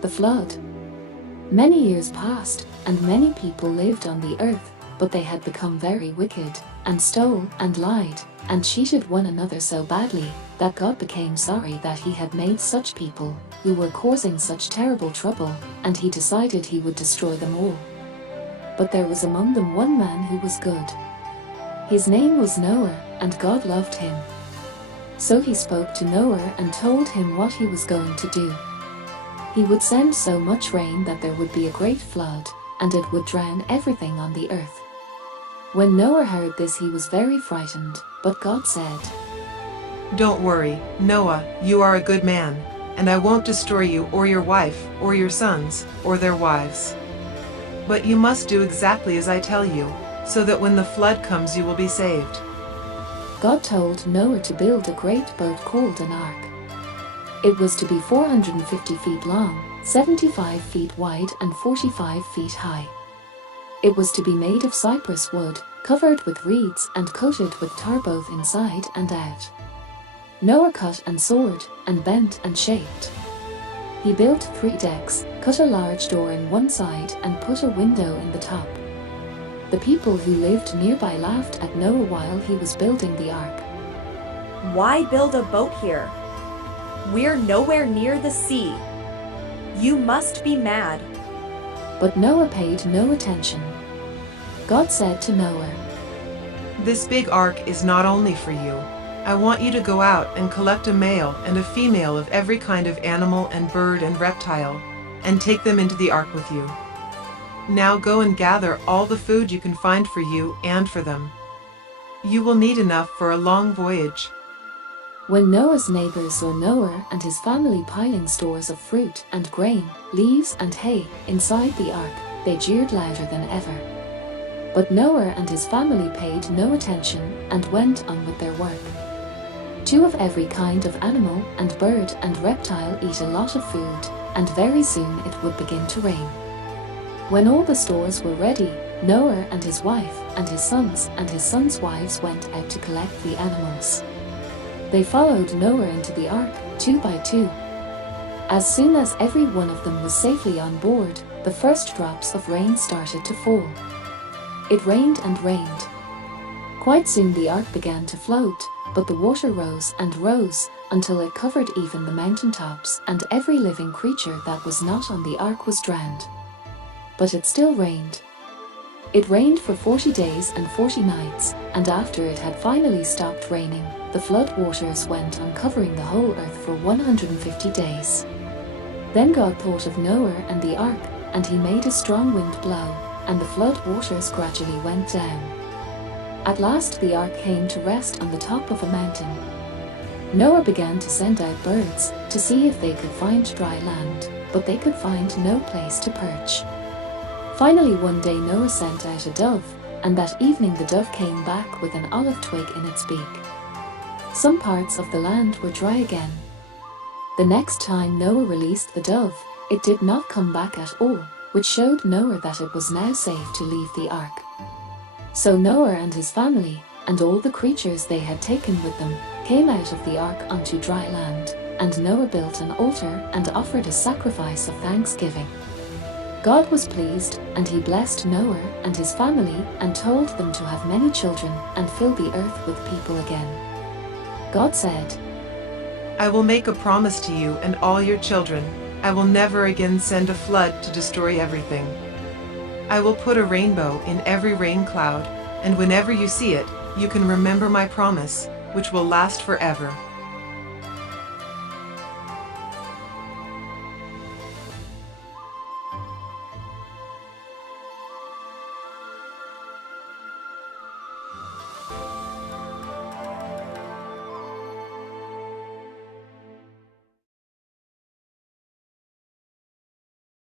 the flood. Many years passed, and many people lived on the earth, but they had become very wicked, and stole, and lied, and cheated one another so badly, that God became sorry that he had made such people, who were causing such terrible trouble, and he decided he would destroy them all. But there was among them one man who was good. His name was Noah, and God loved him. So he spoke to Noah and told him what he was going to do. He would send so much rain that there would be a great flood, and it would drown everything on the earth. When Noah heard this, he was very frightened, but God said, "Don't worry, Noah, you are a good man, and I won't destroy you or your wife, or your sons, or their wives. But you must do exactly as I tell you, so that when the flood comes you will be saved." God told Noah to build a great boat called an ark. It was to be 450 feet long, 75 feet wide, and 45 feet high. It was to be made of cypress wood, covered with reeds and coated with tar both inside and out. Noah cut and sawed, and bent and shaped. He built 3 decks, cut a large door in one side, and put a window in the top. The people who lived nearby laughed at Noah while he was building the ark. "Why build a boat here? We're nowhere near the sea. You must be mad." But Noah paid no attention. God said to Noah, "This big ark is not only for you. I want you to go out and collect a male and a female of every kind of animal and bird and reptile, and take them into the ark with you. Now go and gather all the food you can find for you and for them. You will need enough for a long voyage." When Noah's neighbors saw Noah and his family piling stores of fruit and grain, leaves and hay inside the ark, they jeered louder than ever. But Noah and his family paid no attention and went on with their work. 2 of every kind of animal and bird and reptile eat a lot of food, and very soon it would begin to rain. When all the stores were ready, Noah and his wife and his sons' wives went out to collect the animals. They followed Noah into the ark, 2 by 2. As soon as every one of them was safely on board, the first drops of rain started to fall. It rained and rained. Quite soon the ark began to float, but the water rose and rose until it covered even the mountain tops, and every living creature that was not on the ark was drowned. But it still rained. It rained for 40 days and 40 nights, and after it had finally stopped raining, the flood waters went on covering the whole earth for 150 days. Then God thought of Noah and the ark, and he made a strong wind blow, and the flood waters gradually went down. At last the ark came to rest on the top of a mountain. Noah began to send out birds to see if they could find dry land, but they could find no place to perch. Finally one day Noah sent out a dove, and that evening the dove came back with an olive twig in its beak. Some parts of the land were dry again. The next time Noah released the dove, it did not come back at all, which showed Noah that it was now safe to leave the ark. So Noah and his family, and all the creatures they had taken with them, came out of the ark onto dry land, and Noah built an altar and offered a sacrifice of thanksgiving. God was pleased, and he blessed Noah and his family and told them to have many children and fill the earth with people again. God said, "I will make a promise to you and all your children. I will never again send a flood to destroy everything. I will put a rainbow in every rain cloud, and whenever you see it, you can remember my promise, which will last forever."